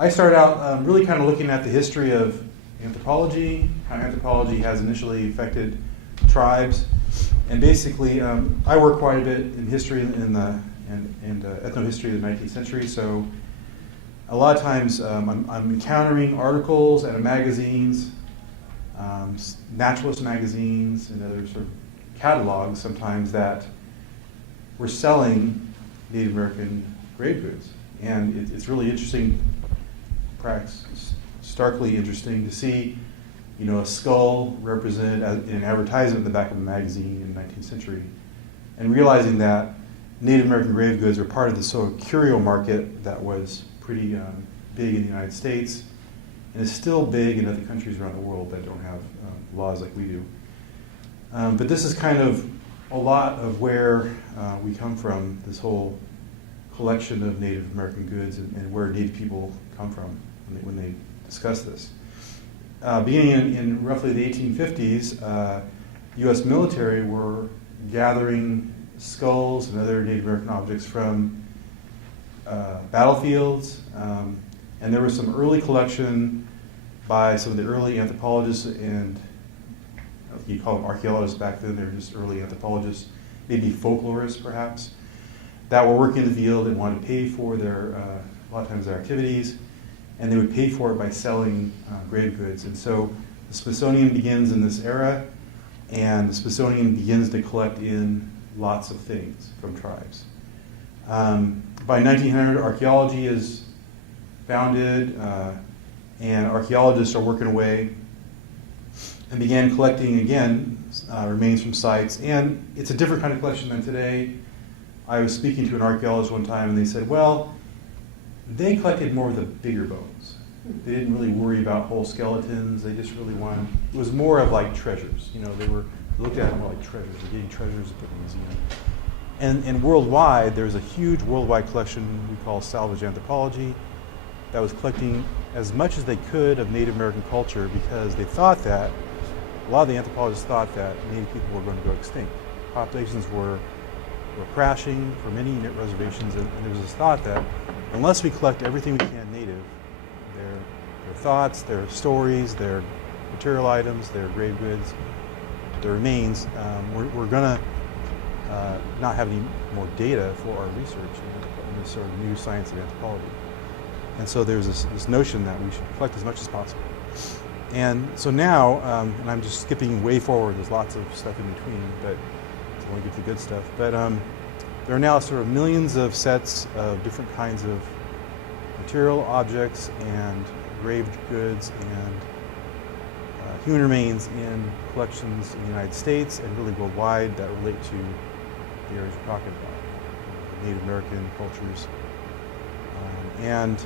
I started out really kind of looking at the history of anthropology, how anthropology has initially affected tribes, and basically I work quite a bit in history and ethnohistory of the 19th century. So a lot of times I'm encountering articles out of magazines, naturalist magazines, and other sort of catalogs sometimes that were selling Native American grave goods, and it's really interesting. Perhaps starkly interesting to see, a skull represented in an advertisement in the back of a magazine in the 19th century, and realizing that Native American grave goods are part of the sort of curio market that was pretty big in the United States, and is still big in other countries around the world that don't have laws like we do. But this is kind of a lot of where we come from, this whole collection of Native American goods and where Native people come from when they discuss this. Beginning in roughly the 1850s, U.S. military were gathering skulls and other Native American objects from battlefields, and there was some early collection by some of the early anthropologists, and I don't think you call them archaeologists back then, they were just early anthropologists, maybe folklorists perhaps, that were working in the field and wanted to pay for their, a lot of times their activities, and they would pay for it by selling grave goods. And so the Smithsonian begins in this era, and the Smithsonian begins to collect in lots of things from tribes. By 1900, archaeology is founded, and archaeologists are working away and began collecting again remains from sites. And it's a different kind of collection than today. I was speaking to an archaeologist one time, and they said, well, they collected more of the bigger bones. They didn't really worry about whole skeletons. They just really wanted, it was more of like treasures. They looked at them more like treasures. They're getting treasures to put in the museum. And worldwide, there's a huge worldwide collection we call Salvage Anthropology that was collecting as much as they could of Native American culture, because they thought that, a lot of the anthropologists thought that Native people were going to go extinct. Populations were crashing for many reservations, and there was this thought that unless we collect everything we can native, their thoughts, their stories, their material items, their grave goods, their remains, we're going to not have any more data for our research in this sort of new science of anthropology. And so there's this notion that we should collect as much as possible. And so now, and I'm just skipping way forward, there's lots of stuff in between, but I want to get to the good stuff. But there are now sort of millions of sets of different kinds of material objects and grave goods and human remains in collections in the United States and really worldwide that relate to the areas we're talking about, Native American cultures. And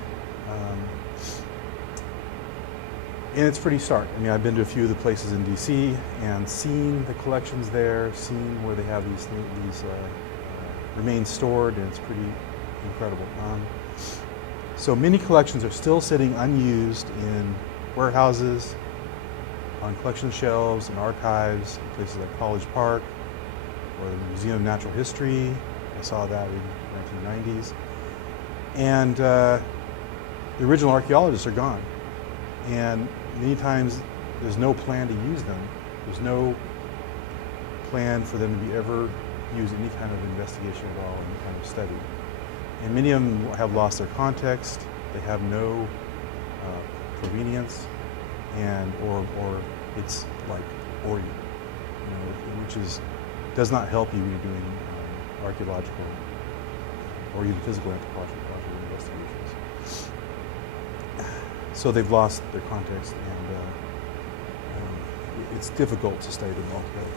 it's pretty stark. I mean, I've been to a few of the places in D.C. and seen the collections there, seen where they have these remains stored, and it's pretty incredible. So many collections are still sitting unused in warehouses, on collection shelves, and archives, in places like College Park or the Museum of Natural History. I saw that in the 1990s. And the original archaeologists are gone. And many times there's no plan to use them. There's no plan for them to be ever used in any kind of investigation at all, any kind of study. And many of them have lost their context. They have no provenience, and or it's like Orient, which does not help you when you're doing archaeological or even physical anthropological investigations. So they've lost their context, and it's difficult to study them altogether.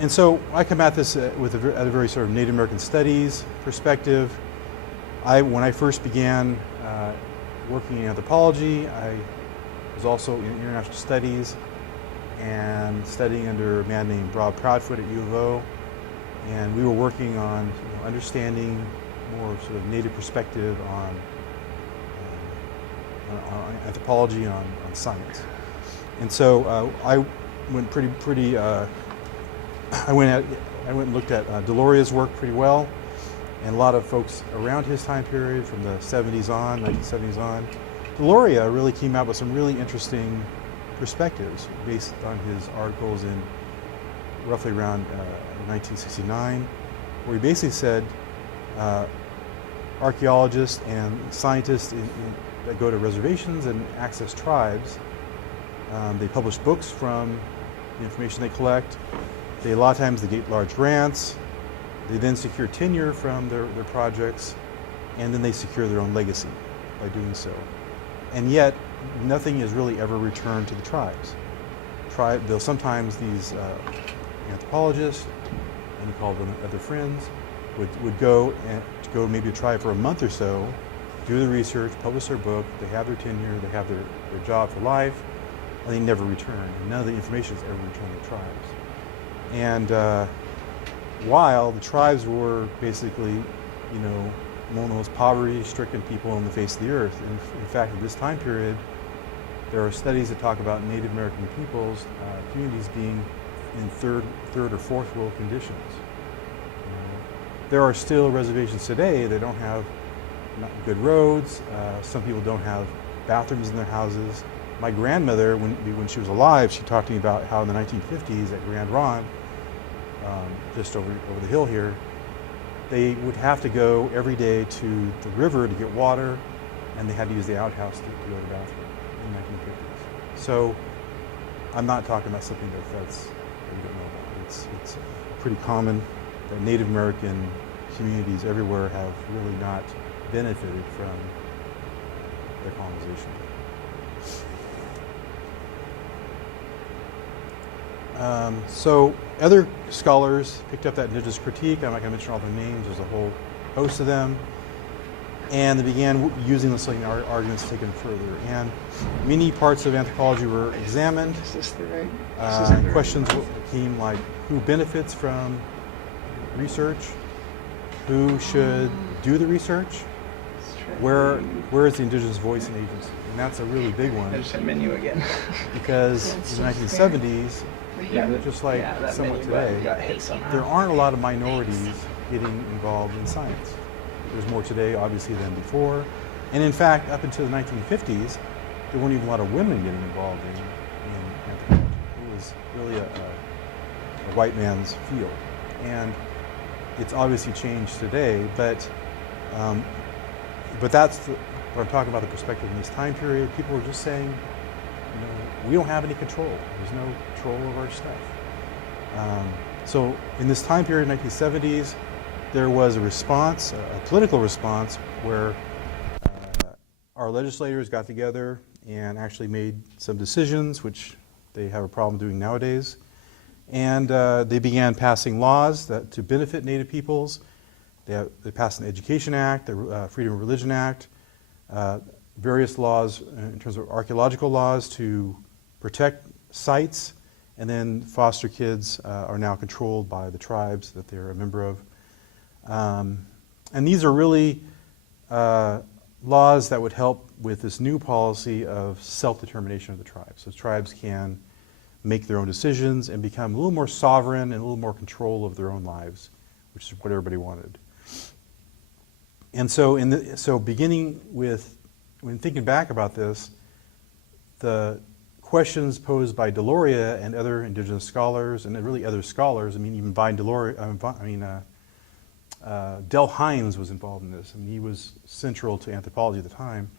And so I come at this with a very sort of Native American studies perspective. When I first began working in anthropology, I was also in international studies and studying under a man named Rob Proudfoot at U of O. And we were working on understanding more sort of Native perspective on anthropology, on science. And so I went I went and looked at Deloria's work pretty well, and a lot of folks around his time period from the 70s on, 1970s on. Deloria really came out with some really interesting perspectives based on his articles in roughly around 1969, where he basically said archaeologists and scientists that go to reservations and access tribes, they publish books from the information they collect. A lot of times they get large grants. They then secure tenure from their projects, and then they secure their own legacy by doing so. And yet, nothing is really ever returned to the tribes. They'll sometimes these anthropologists, and he called them other friends, would go maybe a tribe for a month or so, do the research, publish their book, they have their tenure, they have their job for life, and they never return. And none of the information is ever returned to the tribes. And while the tribes were basically, one of the most poverty-stricken people on the face of the earth. In fact, at this time period, there are studies that talk about Native American peoples, communities being in third or fourth world conditions. There are still reservations today that don't have good roads. Some people don't have bathrooms in their houses. My grandmother, when she was alive, she talked to me about how in the 1950s at Grand Ronde, just over the hill here, they would have to go every day to the river to get water, and they had to use the outhouse to go to the bathroom in the 1950s. So I'm not talking about something that you don't know about. It's pretty common that Native American communities everywhere have really not benefited from their colonization. So other scholars picked up that indigenous critique. I'm not going to mention all their names. There's a whole host of them. And they began using this arguments taken further. And many parts of anthropology were examined. Is this the right? Questions came like, who benefits from research? Who should do the research? Where is the indigenous voice and agency? And that's a really big one. There's a menu again. Because in the 1970s, just like somewhat today, there aren't a lot of minorities getting involved in science. There's more today, obviously, than before. And in fact, up until the 1950s, there weren't even a lot of women getting involved in anthropology. It was really a white man's field. And it's obviously changed today, but that's what I'm talking about, the perspective in this time period. People were just saying, we don't have any control. There's no control over our stuff. So in this time period, 1970s, there was a response, a political response, where our legislators got together and actually made some decisions, which they have a problem doing nowadays. And they began passing laws to benefit Native peoples. They passed an Education Act, the Freedom of Religion Act, various laws in terms of archaeological laws to protect sites, and then foster kids are now controlled by the tribes that they're a member of. And these are really laws that would help with this new policy of self-determination of the tribes. So tribes can make their own decisions and become a little more sovereign and a little more control of their own lives, which is what everybody wanted. And so beginning with, when thinking back about this, the questions posed by Deloria and other indigenous scholars, and really other scholars, even by Deloria, Del Hines was involved in this. He was central to anthropology at the time.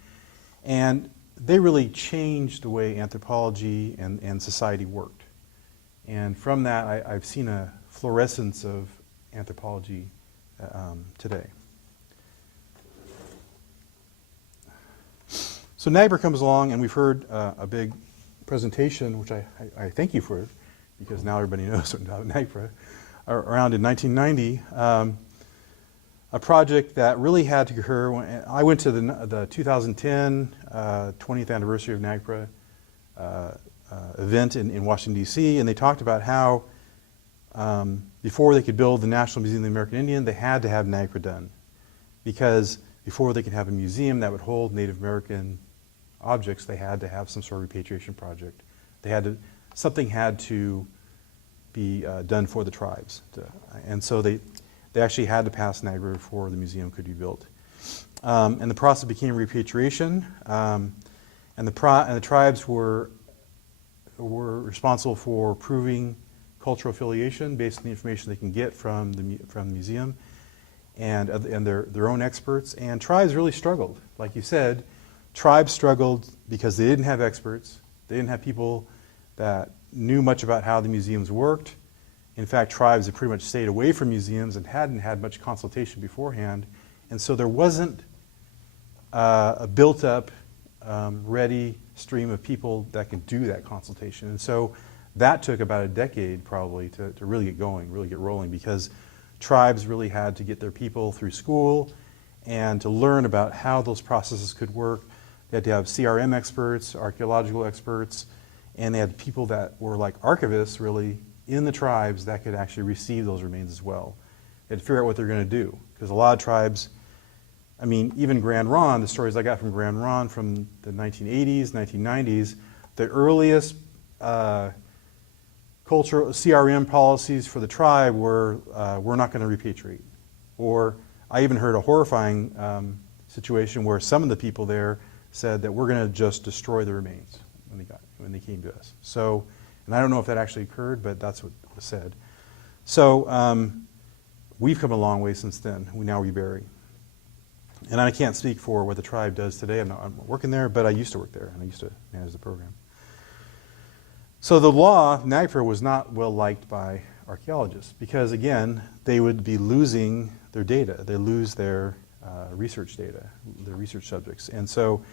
And they really changed the way anthropology and society worked. And from that, I've seen a fluorescence of anthropology today. So NAGPRA comes along, and we've heard a big presentation, which I thank you for, because now everybody knows about NAGPRA, around in 1990. A project that really had to occur. I went to the 2010 20th anniversary of NAGPRA event in Washington, D.C., and they talked about how before they could build the National Museum of the American Indian, they had to have NAGPRA done. Because before they could have a museum that would hold Native American objects, they had to have some sort of repatriation project. Something had to be done for the tribes. And so they actually had to pass NAGPRA before the museum could be built. And the process became repatriation, and the tribes were responsible for proving cultural affiliation based on the information they can get from the museum and their own experts. And tribes really struggled. Like you said, tribes struggled because they didn't have experts. They didn't have people that knew much about how the museums worked. In fact, tribes had pretty much stayed away from museums and hadn't had much consultation beforehand. And so there wasn't a built-up, ready stream of people that could do that consultation. And so that took about a decade probably to really get going, really get rolling, because tribes really had to get their people through school and to learn about how those processes could work. They had to have CRM experts, archaeological experts, and they had people that were like archivists really in the tribes that could actually receive those remains as well. They had to figure out what they're going to do, because a lot of tribes, I mean, even Grand Ronde, the stories I got from Grand Ronde from the 1980s, 1990s, the earliest cultural CRM policies for the tribe were, we're not going to repatriate. Or I even heard a horrifying situation where some of the people there said that we're going to just destroy the remains when they came to us. So, and I don't know if that actually occurred, but that's what was said. So we've come a long way since then. We now rebury. And I can't speak for what the tribe does today. I'm not working there, but I used to work there, and I used to manage the program. So the law, NAGPRA, was not well liked by archaeologists because, again, they would be losing their data. They lose their research data, their research subjects. And so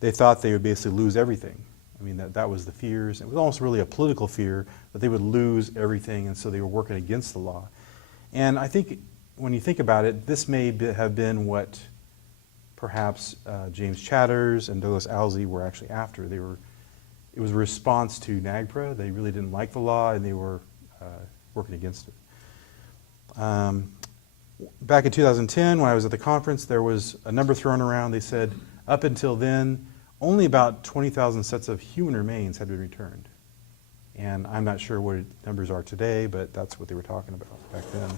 they thought they would basically lose everything. I mean, that was the fears. It was almost really a political fear that they would lose everything, and so they were working against the law. And I think when you think about it, this may have been what perhaps James Chatters and Douglas Owsley were actually after. It was a response to NAGPRA. They really didn't like the law, and they were working against it. Back in 2010, when I was at the conference, there was a number thrown around. They said up until then, only about 20,000 sets of human remains had been returned. And I'm not sure what numbers are today, but that's what they were talking about back then.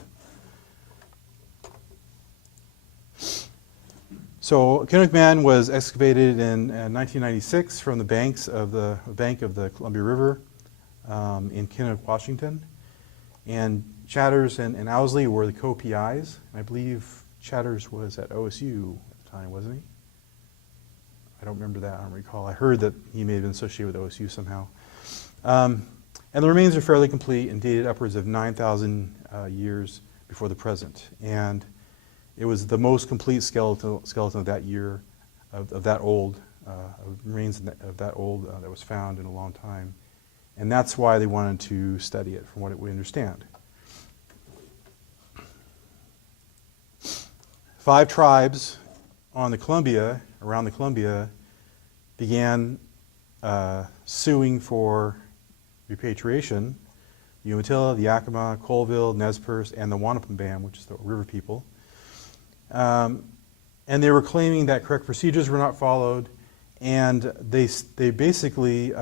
So Kennewick Man was excavated in 1996 from the bank of the Columbia River in Kennewick, Washington. And Chatters and Owsley were the co-PIs. I believe Chatters was at OSU at the time, wasn't he? I don't remember that. I don't recall. I heard that he may have been associated with OSU somehow. And the remains are fairly complete and dated upwards of 9,000 years before the present. And it was the most complete skeleton of that year, of that old, remains of that old that was found in a long time. And that's why they wanted to study it, from what we understand. 5 tribes on the Columbia, around the Columbia, began suing for repatriation. The Umatilla, the Yakima, Colville, Nez Perce, and the Wanapum Band, which is the river people. And they were claiming that correct procedures were not followed, and they basically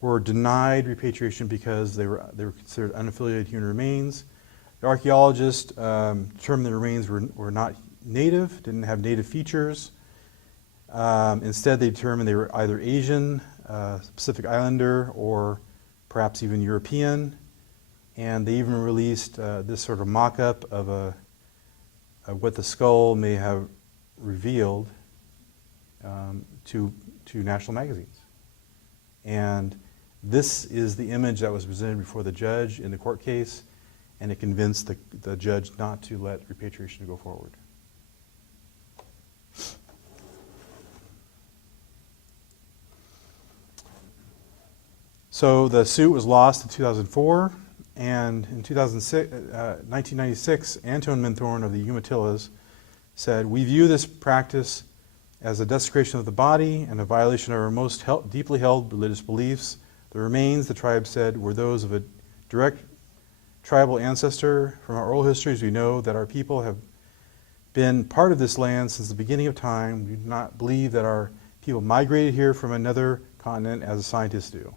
were denied repatriation because they were considered unaffiliated human remains. The archaeologists determined the remains were not native, didn't have native features. Instead, they determined they were either Asian, Pacific Islander, or perhaps even European. And they even released this sort of mock-up of what the skull may have revealed to national magazines. And this is the image that was presented before the judge in the court case, and it convinced the judge not to let repatriation go forward. So the suit was lost in 2004, and in 1996, Anton Minthorn of the Umatillas said, "We view this practice as a desecration of the body and a violation of our most deeply held religious beliefs. The remains," the tribe said, "were those of a direct tribal ancestor. From our oral histories, we know that our people have been part of this land since the beginning of time. We do not believe that our people migrated here from another continent as scientists do.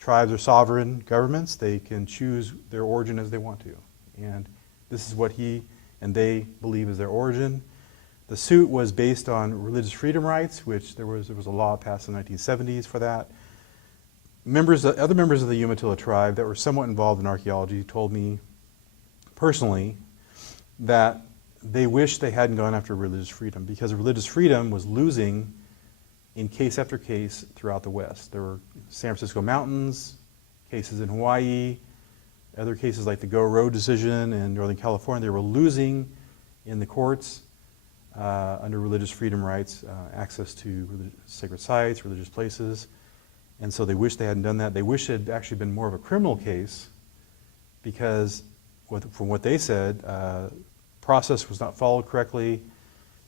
Tribes are sovereign governments. They can choose their origin as they want to. And this is what he and they believe is their origin. The suit was based on religious freedom rights, which there was a law passed in the 1970s for that. Other members of the Umatilla tribe that were somewhat involved in archaeology told me personally that they wished they hadn't gone after religious freedom, because religious freedom was losing in case after case throughout the West. There were San Francisco mountains, cases in Hawaii, other cases like the Go Road decision in Northern California. They were losing in the courts under religious freedom rights, access to sacred sites, religious places. And so they wish they hadn't done that. They wish it had actually been more of a criminal case, because from what they said, process was not followed correctly.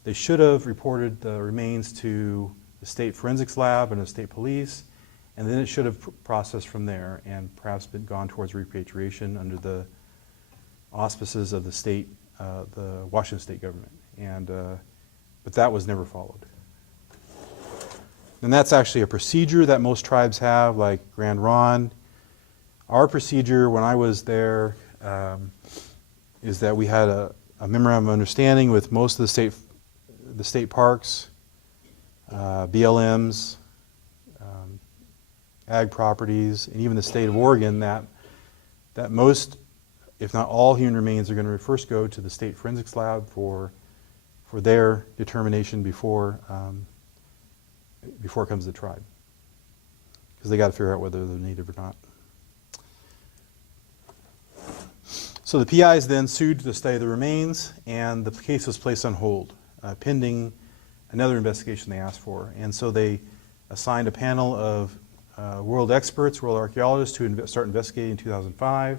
They should have reported the remains to the state forensics lab and the state police, and then it should have processed from there and perhaps been gone towards repatriation under the auspices of the state, the Washington state government. But that was never followed. And that's actually a procedure that most tribes have, like Grand Ronde. Our procedure when I was there is that we had a memorandum of understanding with most of the state parks, BLMs, ag properties, and even the state of Oregon, that most, if not all, human remains are going to first go to the state forensics lab for their determination before it comes to the tribe, because they got to figure out whether they're native or not. So the PIs then sued to study the remains, and the case was placed on hold, pending another investigation they asked for. And so they assigned a panel of world experts, world archaeologists, to start investigating in 2005.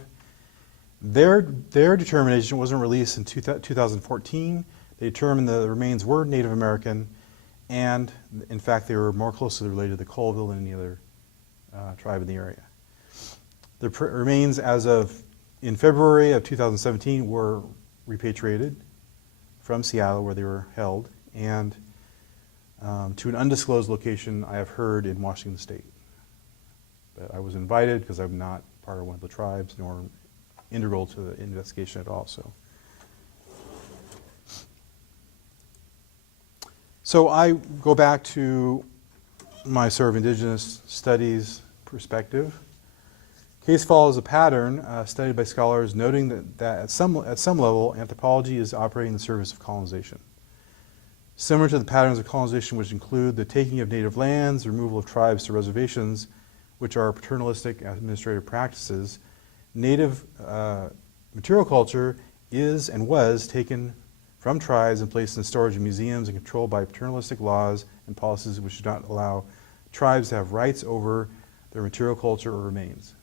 Their determination wasn't released in 2014. They determined the remains were Native American, and in fact they were more closely related to Colville than any other tribe in the area. The remains as of in February of 2017 were repatriated from Seattle, where they were held, and to an undisclosed location, I have heard, in Washington state. But I was invited because I'm not part of one of the tribes nor integral to the investigation at all. So I go back to my sort of indigenous studies perspective. Case follows a pattern studied by scholars noting that at some level, anthropology is operating in the service of colonization. Similar to the patterns of colonization, which include the taking of native lands, removal of tribes to reservations, which are paternalistic administrative practices, native material culture is and was taken from tribes and placed in storage in museums and controlled by paternalistic laws and policies which do not allow tribes to have rights over their material culture or remains.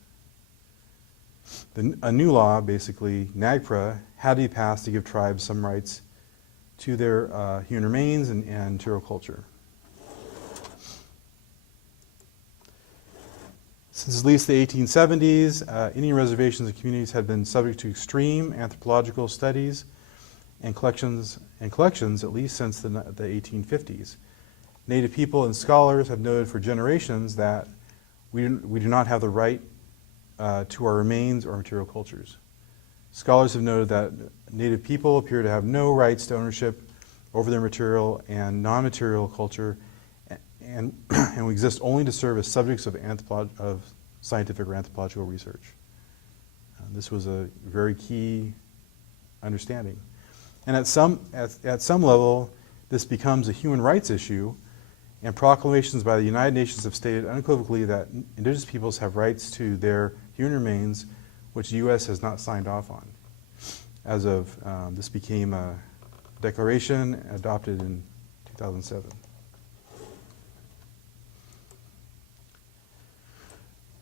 A new law, basically NAGPRA, had to be passed to give tribes some rights to their human remains and material culture. Since at least the 1870s, Indian reservations and communities had been subject to extreme anthropological studies and collections, at least since the 1850s. Native people and scholars have noted for generations that we do not have the right to our remains or material cultures. Scholars have noted that Native people appear to have no rights to ownership over their material and non-material culture, and we exist only to serve as subjects of scientific or anthropological research. This was a very key understanding. And at some level, this becomes a human rights issue, and proclamations by the United Nations have stated unequivocally that indigenous peoples have rights to their human remains, which the U.S. has not signed off on. As of, this became a declaration adopted in 2007.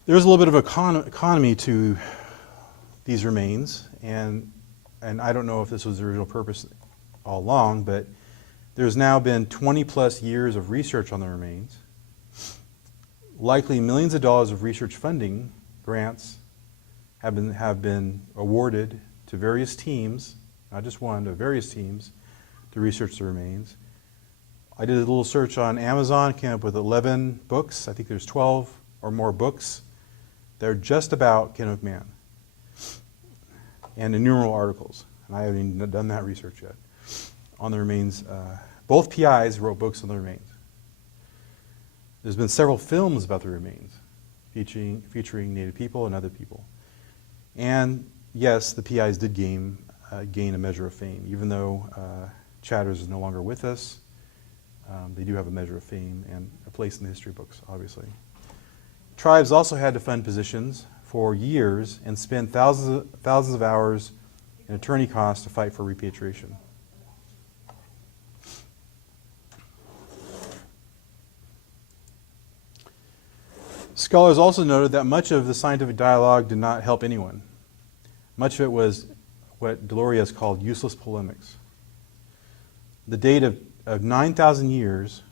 There's a little bit of economy to these remains, and I don't know if this was the original purpose all along, but there's now been 20 plus years of research on the remains. Likely millions of dollars of research funding grants have been awarded to various teams, not just one, to various teams, to research the remains. I did a little search on Amazon, came up with 11 books. I think there's 12 or more books. They're just about Kennewick Man. and innumerable articles. And I haven't even done that research yet on the remains. Both PIs wrote books on the remains. There's been several films about the remains, featuring Native people and other people. And yes, the PIs did gain a measure of fame. Even though Chatters is no longer with us, they do have a measure of fame and a place in the history books, obviously. Tribes also had to fund positions for years and spend thousands of hours in attorney costs to fight for repatriation. Scholars also noted that much of the scientific dialogue did not help anyone. Much of it was what Delorier called useless polemics. The date of 9,000 years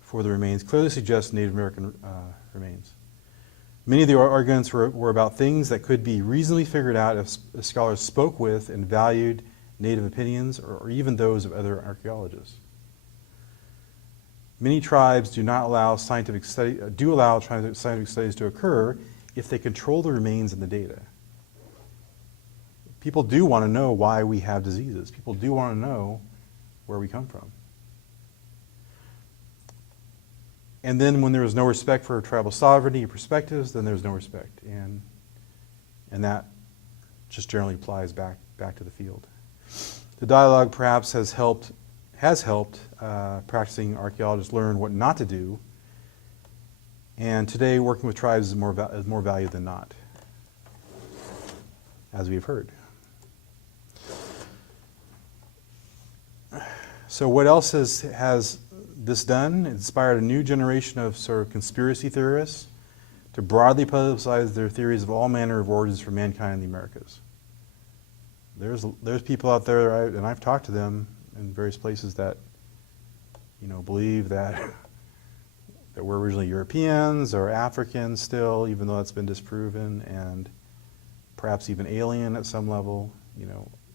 for the remains clearly suggests Native American remains. Many of the arguments were about things that could be reasonably figured out if scholars spoke with and valued Native opinions or even those of other archaeologists. Many tribes do allow scientific studies to occur if they control the remains and the data. People do want to know why we have diseases. People do want to know where we come from. And then when there is no respect for tribal sovereignty and perspectives, then there's no respect. And that just generally applies back to the field. The dialogue perhaps has helped practicing archaeologists learn what not to do. And today, working with tribes is more valued than not, as we've heard. So what else has this done? It inspired a new generation of sort of conspiracy theorists to broadly publicize their theories of all manner of origins for mankind in the Americas. There's people out there, and I've talked to them in various places that, believe that we're originally Europeans or Africans still, even though that's been disproven, and perhaps even alien at some level.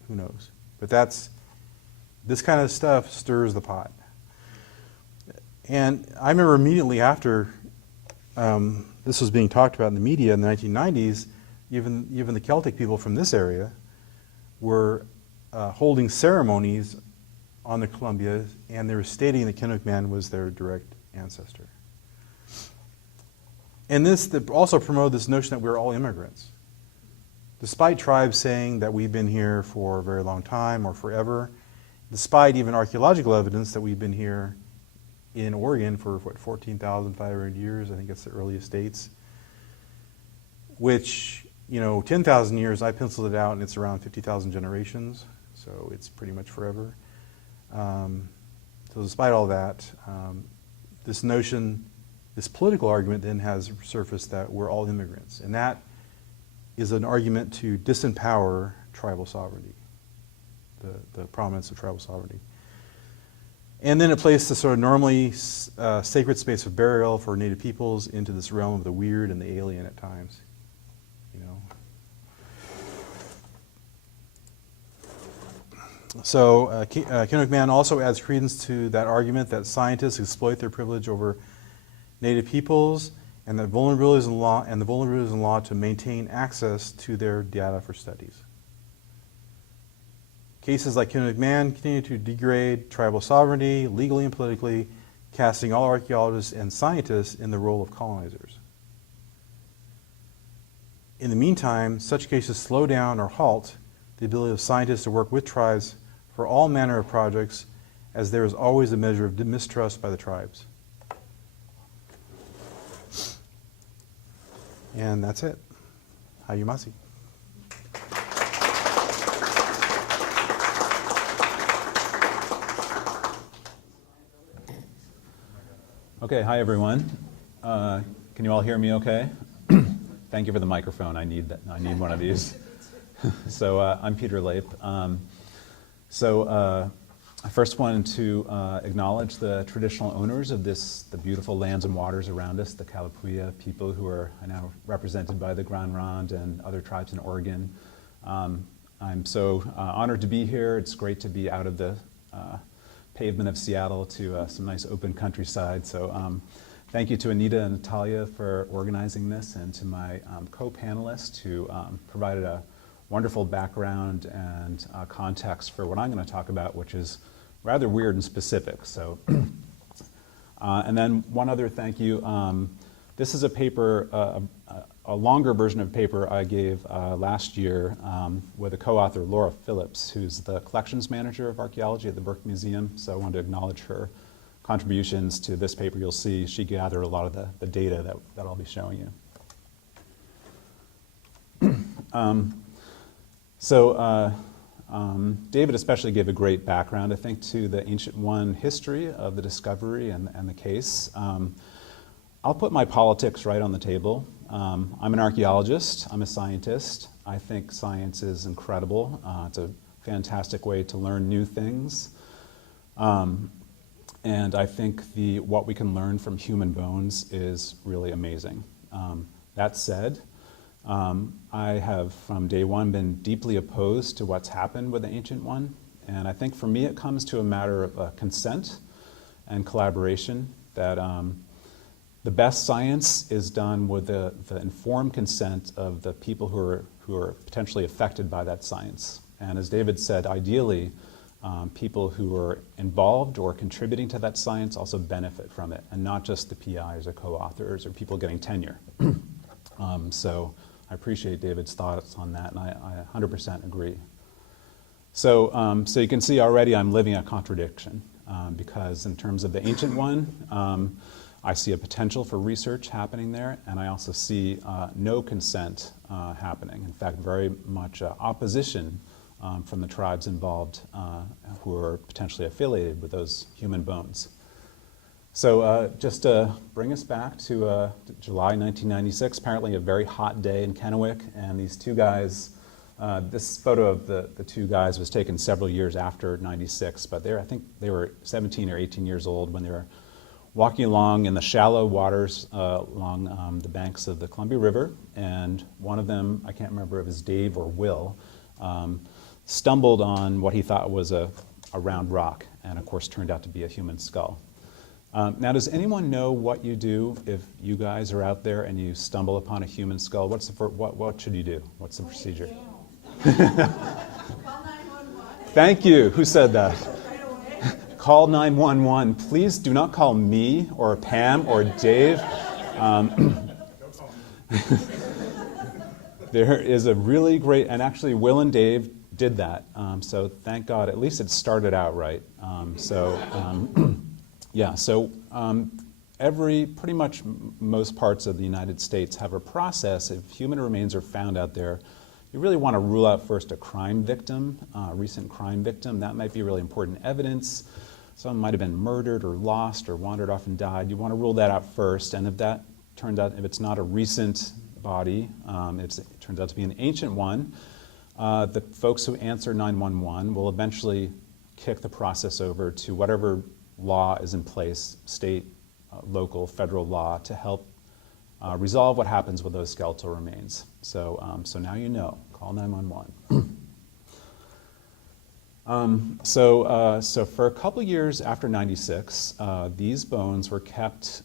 Who knows? But this kind of stuff stirs the pot. And I remember immediately after this was being talked about in the media in the 1990s, even the Celtic people from this area were holding ceremonies on the Columbia, and they were stating that Kennewick Man was their direct ancestor. And this also promoted this notion that we're all immigrants. Despite tribes saying that we've been here for a very long time or forever, despite even archaeological evidence that we've been here in Oregon for 14,500 years, I think it's the earliest dates, which, 10,000 years, I penciled it out, and it's around 50,000 generations, so it's pretty much forever. So despite all that, this political argument then has surfaced that we're all immigrants, and that is an argument to disempower tribal sovereignty, the prominence of tribal sovereignty. And then it placed the sort of normally sacred space of burial for Native peoples into this realm of the weird and the alien at times. So Kennewick Man also adds credence to that argument that scientists exploit their privilege over Native peoples and that vulnerabilities in law to maintain access to their data for studies. Cases like Kennewick Man continue to degrade tribal sovereignty legally and politically, casting all archaeologists and scientists in the role of colonizers. In the meantime, such cases slow down or halt the ability of scientists to work with tribes for all manner of projects, as there is always a measure of mistrust by the tribes. And that's it. Hayumasi. Okay, hi everyone. Can you all hear me okay? Thank you for the microphone. I need one of these. So I'm Peter Lape. I first wanted to acknowledge the traditional owners of the beautiful lands and waters around us, the Kalapuya people who are now represented by the Grand Ronde and other tribes in Oregon. I'm so honored to be here. It's great to be out of the pavement of Seattle to some nice open countryside. So thank you to Anita and Natalia for organizing this, and to my co-panelists who provided a wonderful background and context for what I'm going to talk about, which is rather weird and specific. So, and then one other thank you. This is a paper, a longer version of a paper I gave last year with a co-author, Laura Phillips, who's the collections manager of archaeology at the Burke Museum. So I wanted to acknowledge her contributions to this paper. You'll see she gathered a lot of the data that I'll be showing you. David especially gave a great background, I think, to the Ancient One history of the discovery and the case. I'll put my politics right on the table. I'm an archaeologist. I'm a scientist. I think science is incredible. It's a fantastic way to learn new things. And I think what we can learn from human bones is really amazing. That said, I have from day one been deeply opposed to what's happened with the Ancient One. And I think for me it comes to a matter of consent and collaboration, that the best science is done with the informed consent of the people who are potentially affected by that science. And as David said, ideally, people who are involved or contributing to that science also benefit from it, and not just the PIs or co-authors or people getting tenure. So I appreciate David's thoughts on that, and I 100% agree. So you can see already I'm living a contradiction, because in terms of the Ancient One, I see a potential for research happening there, and I also see no consent happening. In fact, very much opposition from the tribes involved who are potentially affiliated with those human bones. So just to bring us back to July 1996, apparently a very hot day in Kennewick, and these two guys, this photo of the two guys was taken several years after 96, but I think they were 17 or 18 years old when they were walking along in the shallow waters along the banks of the Columbia River, and one of them, I can't remember if it was Dave or Will, stumbled on what he thought was a round rock, and of course turned out to be a human skull. Now, does anyone know what you do if you guys are out there and you stumble upon a human skull? What should you do? What's the procedure? Thank you. Who said that? Call 911. Please do not call me or Pam or Dave. There is a really great, and actually Will and Dave did that. So thank God, at least it started out right. Yeah, so pretty much most parts of the United States have a process. If human remains are found out there, you really want to rule out first a crime victim, a recent crime victim. That might be really important evidence. Someone might have been murdered or lost or wandered off and died. You want to rule that out first, and if that turns out, if it's not a recent body, it turns out to be an ancient one, the folks who answer 911 will eventually kick the process over to whatever law is in place, state, local, federal law, to help resolve what happens with those skeletal remains. So now you know. Call 911. So for a couple years after 96, these bones were kept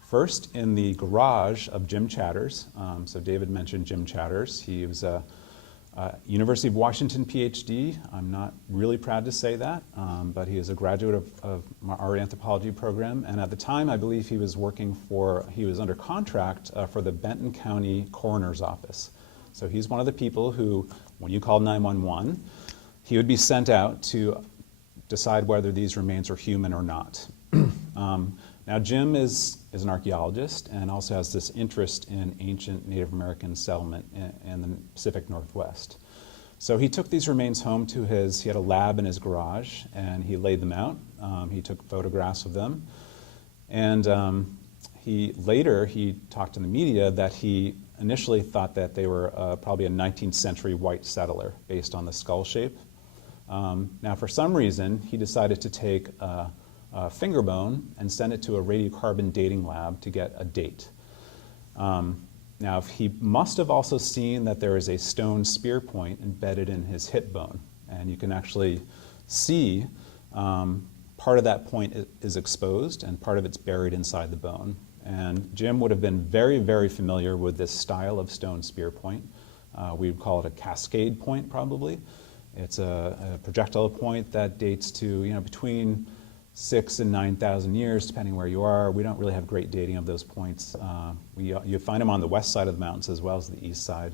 first in the garage of Jim Chatters. So David mentioned Jim Chatters. He was a University of Washington Ph.D. I'm not really proud to say that, but he is a graduate of our anthropology program. And at the time, I believe he was under contract for the Benton County Coroner's Office. So he's one of the people who, when you call 911, he would be sent out to decide whether these remains are human or not. Now, Jim is an archaeologist and also has this interest in ancient Native American settlement in the Pacific Northwest. So he took these remains home to he had a lab in his garage, and he laid them out. He took photographs of them. And he talked to the media that he initially thought that they were probably a 19th century white settler based on the skull shape. Now, for some reason, he decided to take a finger bone and send it to a radiocarbon dating lab to get a date. Now, he must have also seen that there is a stone spear point embedded in his hip bone, and you can actually see part of that point is exposed and part of it's buried inside the bone. And Jim would have been very, very familiar with this style of stone spear point. We would call it a cascade point, probably. It's a projectile point that dates to, between 6,000 and 9,000 years, depending where you are. We don't really have great dating of those points. You find them on the west side of the mountains as well as the east side.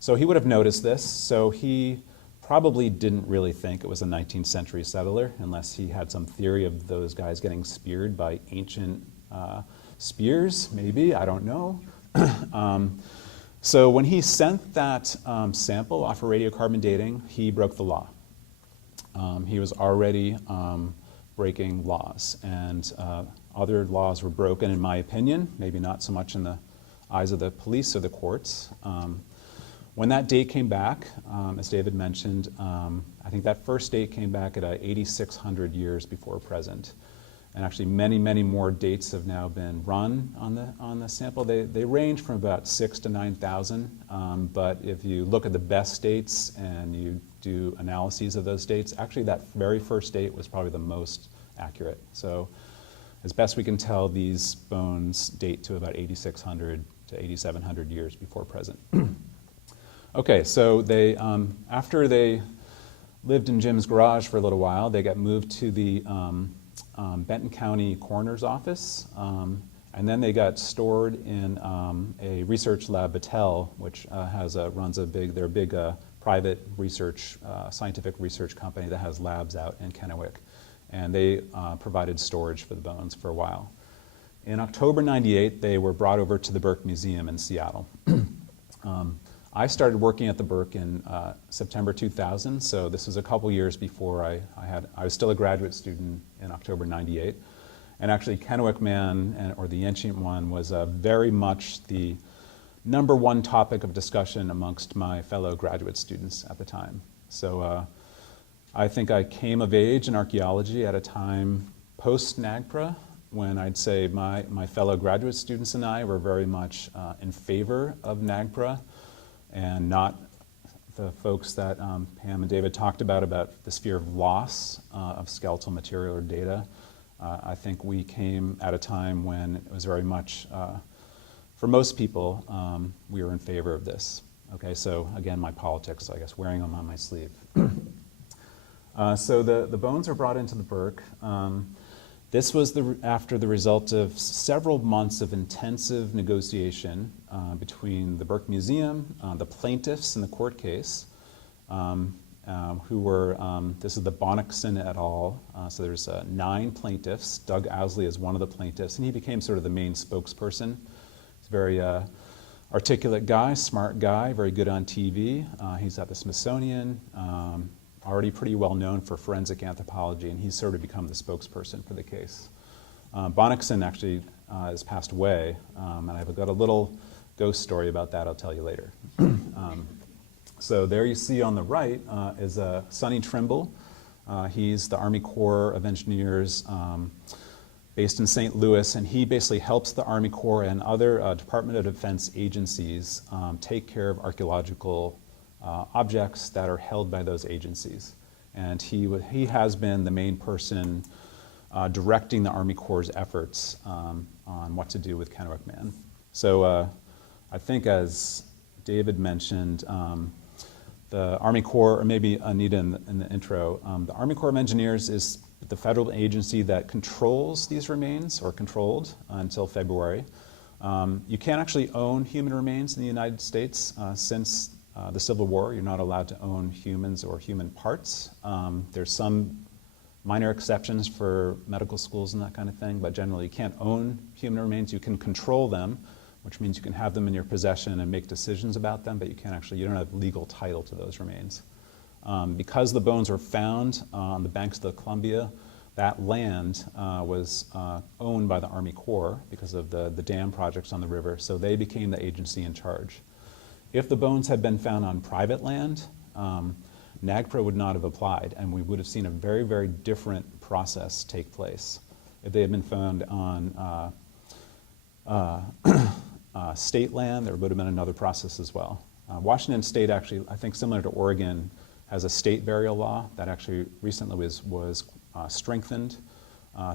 So he would have noticed this. So he probably didn't really think it was a 19th century settler unless he had some theory of those guys getting speared by ancient spears, maybe, I don't know. So when he sent that sample off for radiocarbon dating, he broke the law. He was already breaking laws, and other laws were broken, in my opinion, maybe not so much in the eyes of the police or the courts. When that date came back, as David mentioned, I think that first date came back at 8,600 years before present. And actually many, many more dates have now been run on the sample. They range from about 6,000 to 9,000, but if you look at the best dates and you do analyses of those dates, actually that very first date was probably the most accurate. So as best we can tell, these bones date to about 8,600 to 8,700 years before present. Okay, so they, after they lived in Jim's garage for a little while, they got moved to the Benton County Coroner's Office, and then they got stored in a research lab, Battelle, which runs a big private research, scientific research company that has labs out in Kennewick, and they provided storage for the bones for a while. In October '98, they were brought over to the Burke Museum in Seattle. I started working at the Burke in September 2000, so this was a couple years before I was still a graduate student in October '98. And actually Kennewick Man, or the Ancient One, was very much the #1 topic of discussion amongst my fellow graduate students at the time. So I think I came of age in archaeology at a time post-NAGPRA, when I'd say my fellow graduate students and I were very much in favor of NAGPRA, and not the folks that Pam and David talked about this fear of loss of skeletal material or data. I think we came at a time when it was very much, for most people, we were in favor of this. Okay, so again, my politics, I guess, wearing them on my sleeve. So the bones were brought into the Burke. This was after the result of several months of intensive negotiation between the Burke Museum, the plaintiffs in the court case, who were, this is the Bonnickson et al. So there's 9 plaintiffs. Doug Owsley is one of the plaintiffs, and he became sort of the main spokesperson. He's a very articulate guy, smart guy, very good on TV. He's at the Smithsonian. Already pretty well known for forensic anthropology, and he's sort of become the spokesperson for the case. Bonnickson actually has passed away, and I've got a little ghost story about that I'll tell you later. So there you see on the right is Sonny Trimble. He's the Army Corps of Engineers based in St. Louis, and he basically helps the Army Corps and other Department of Defense agencies take care of archaeological objects that are held by those agencies. And he has been the main person directing the Army Corps' efforts on what to do with Kennewick Man. So I think, as David mentioned, the Army Corps, or maybe Anita in the intro, the Army Corps of Engineers is the federal agency that controls these remains, or controlled until February. You can't actually own human remains in the United States since the Civil War. You're not allowed to own humans or human parts. There's some minor exceptions for medical schools and that kind of thing, but generally you can't own human remains. You can control them, which means you can have them in your possession and make decisions about them, but you don't have legal title to those remains. Because the bones were found on the banks of the Columbia, that land was owned by the Army Corps because of the dam projects on the river, so they became the agency in charge. If the bones had been found on private land, NAGPRA would not have applied, and we would have seen a very, very different process take place. If they had been found on state land, there would have been another process as well. Washington State actually, I think similar to Oregon, has a state burial law that actually recently was strengthened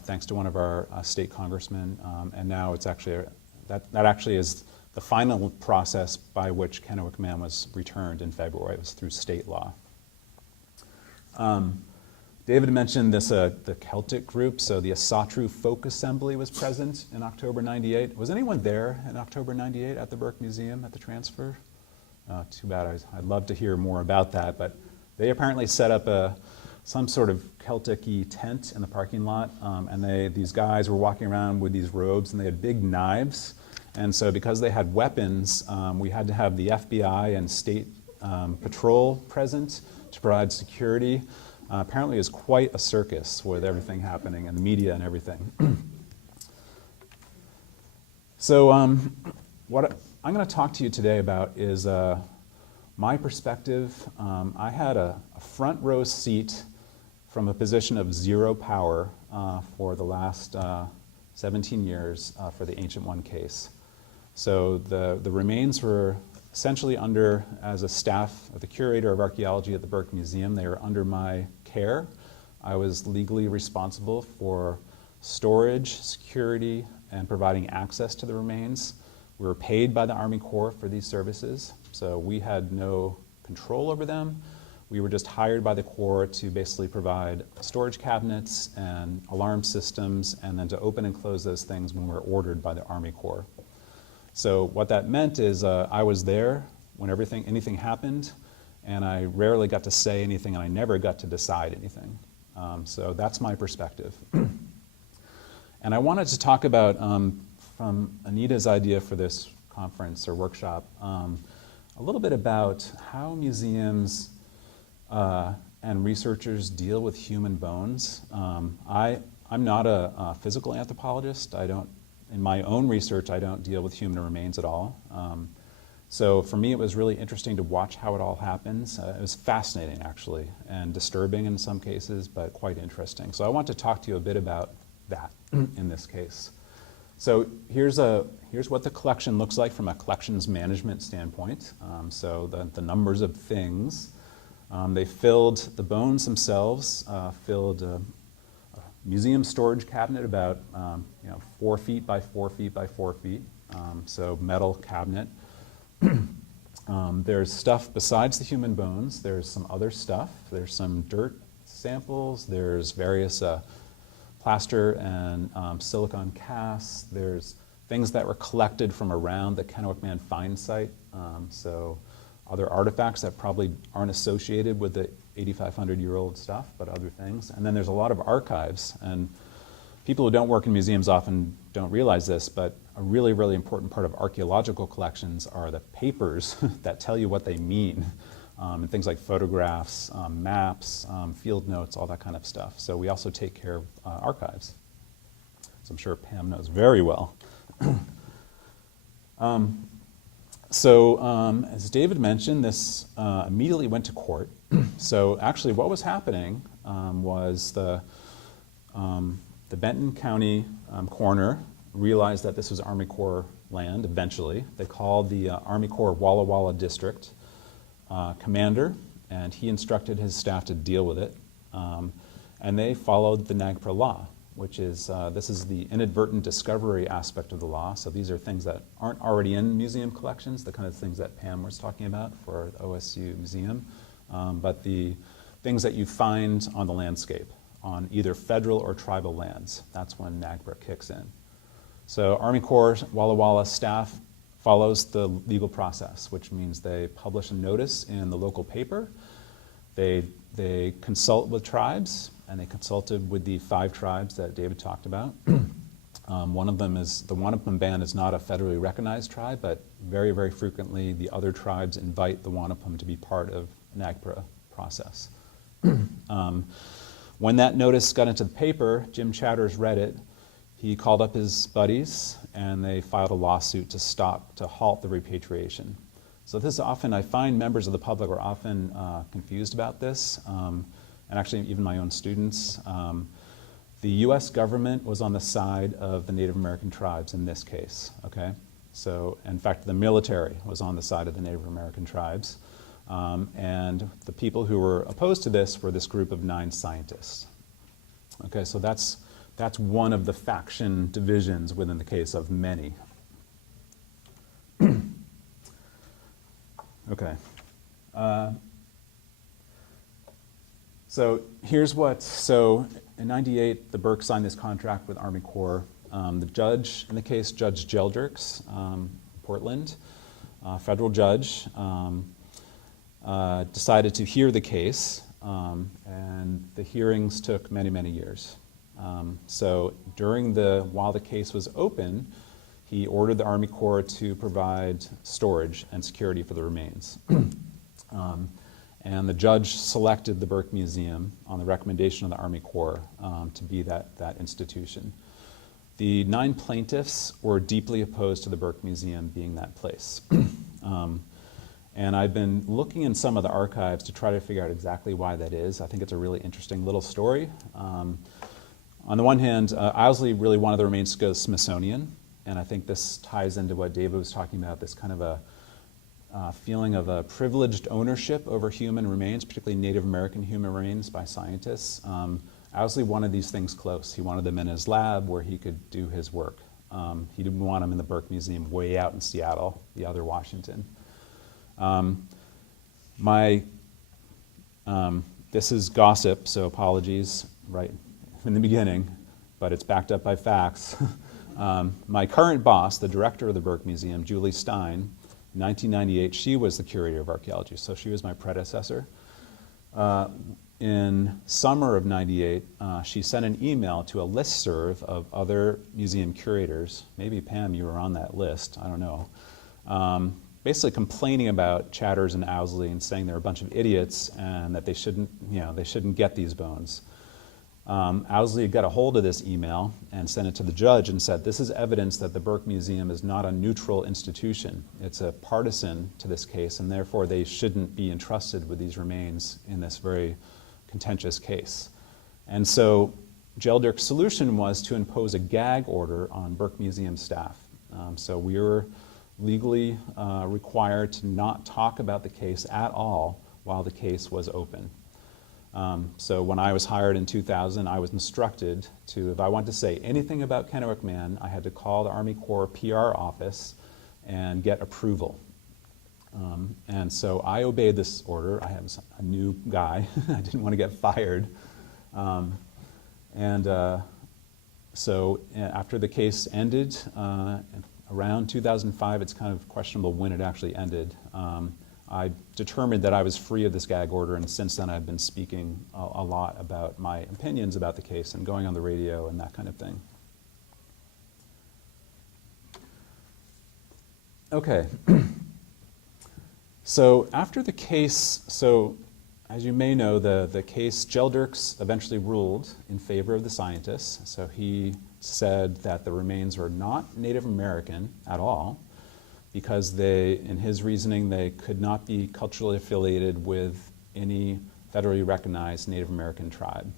thanks to one of our state congressmen, and now it's actually, that actually is the final process by which Kennewick Man was returned in February. It was through state law. David mentioned this, the Celtic group, so the Asatru Folk Assembly was present in October 98. Was anyone there in October 98 at the Burke Museum at the transfer? Too bad, I'd love to hear more about that, but they apparently set up some sort of Celtic-y tent in the parking lot, and these guys were walking around with these robes, and they had big knives, and so because they had weapons, we had to have the FBI and state patrol present to provide security. Apparently it was quite a circus with everything happening and the media and everything. So what I'm going to talk to you today about is my perspective. I had a front row seat from a position of zero power for the last 17 years for the Ancient One case. So the remains were essentially under, as a staff of the curator of archaeology at the Burke Museum, they were under my care. I was legally responsible for storage, security, and providing access to the remains. We were paid by the Army Corps for these services, so we had no control over them. We were just hired by the Corps to basically provide storage cabinets and alarm systems, and then to open and close those things when we were ordered by the Army Corps. So what that meant is I was there when anything happened, and I rarely got to say anything, and I never got to decide anything. So that's my perspective. And I wanted to talk about, from Anita's idea for this conference or workshop, a little bit about how museums and researchers deal with human bones. I'm not a physical anthropologist. In my own research, I don't deal with human remains at all. So for me, it was really interesting to watch how it all happens. It was fascinating, actually, and disturbing in some cases, but quite interesting. So I want to talk to you a bit about that in this case. So here's what the collection looks like from a collections management standpoint. So the numbers of things. They filled the bones themselves, filled a museum storage cabinet about 4 feet by 4 feet by 4 feet, so metal cabinet. There's stuff besides the human bones. There's some other stuff. There's some dirt samples. There's various plaster and silicon casts. There's things that were collected from around the Kennewick Man find site. So other artifacts that probably aren't associated with the 8,500-year-old stuff, but other things. And then there's a lot of archives. And people who don't work in museums often don't realize this, but a really, really important part of archaeological collections are the papers that tell you what they mean, and things like photographs, maps, field notes, all that kind of stuff. So we also take care of archives, as I'm sure Pam knows very well. As David mentioned, this immediately went to court. So actually what was happening was the Benton County coroner realized that this was Army Corps land eventually. They called the Army Corps Walla Walla District commander, and he instructed his staff to deal with it. And they followed the NAGPRA law, which is, this is the inadvertent discovery aspect of the law. So these are things that aren't already in museum collections, the kind of things that Pam was talking about for the OSU Museum, but the things that you find on the landscape, on either federal or tribal lands. That's when NAGPRA kicks in. So Army Corps Walla Walla staff follows the legal process, which means they publish a notice in the local paper. They consult with tribes, and they consulted with the 5 tribes that David talked about. One of them is, the Wanapum Band is not a federally recognized tribe, but very, very frequently the other tribes invite the Wanapum to be part of NAGPRA process. When that notice got into the paper, Jim Chatters read it. He called up his buddies, and they filed a lawsuit to halt the repatriation. So this is often, I find members of the public are often confused about this, and actually even my own students. The US government was on the side of the Native American tribes in this case, okay? So, in fact, the military was on the side of the Native American tribes. And the people who were opposed to this were this group of 9 scientists. Okay, so that's one of the faction divisions within the case of many. Okay. So here's what, so in '98, the Burke signed this contract with Army Corps. The judge in the case, Judge Geldricks, Portland, federal judge, decided to hear the case, and the hearings took many, many years. So while the case was open, he ordered the Army Corps to provide storage and security for the remains. And the judge selected the Burke Museum on the recommendation of the Army Corps to be that institution. The 9 plaintiffs were deeply opposed to the Burke Museum being that place. And I've been looking in some of the archives to try to figure out exactly why that is. I think it's a really interesting little story. On the one hand, Owsley really wanted the remains to go to the Smithsonian, and I think this ties into what David was talking about, this kind of a feeling of a privileged ownership over human remains, particularly Native American human remains by scientists. Owsley wanted these things close. He wanted them in his lab where he could do his work. He didn't want them in the Burke Museum way out in Seattle, the other Washington. This is gossip, so apologies right in the beginning, but it's backed up by facts. My current boss, the director of the Burke Museum, Julie Stein, in 1998, she was the curator of archaeology, so she was my predecessor. In summer of '98, she sent an email to a listserv of other museum curators. Maybe, Pam, you were on that list, I don't know. Basically complaining about Chatters and Owsley and saying they're a bunch of idiots and that they shouldn't get these bones. Owsley got a hold of this email and sent it to the judge and said, this is evidence that the Burke Museum is not a neutral institution. It's a partisan to this case, and therefore they shouldn't be entrusted with these remains in this very contentious case. And so Geldricks' solution was to impose a gag order on Burke Museum staff. So we were legally required to not talk about the case at all while the case was open. So when I was hired in 2000, I was instructed to, if I wanted to say anything about Kennewick Man, I had to call the Army Corps PR office and get approval. And so I obeyed this order. I was a new guy. I didn't want to get fired. So after the case ended, around 2005, it's kind of questionable when it actually ended. I determined that I was free of this gag order, and since then I've been speaking a lot about my opinions about the case and going on the radio and that kind of thing. Okay. So after the case, so as you may know, the case, Geldricks eventually ruled in favor of the scientists. So he said that the remains were not Native American at all, because in his reasoning, they could not be culturally affiliated with any federally recognized Native American tribe.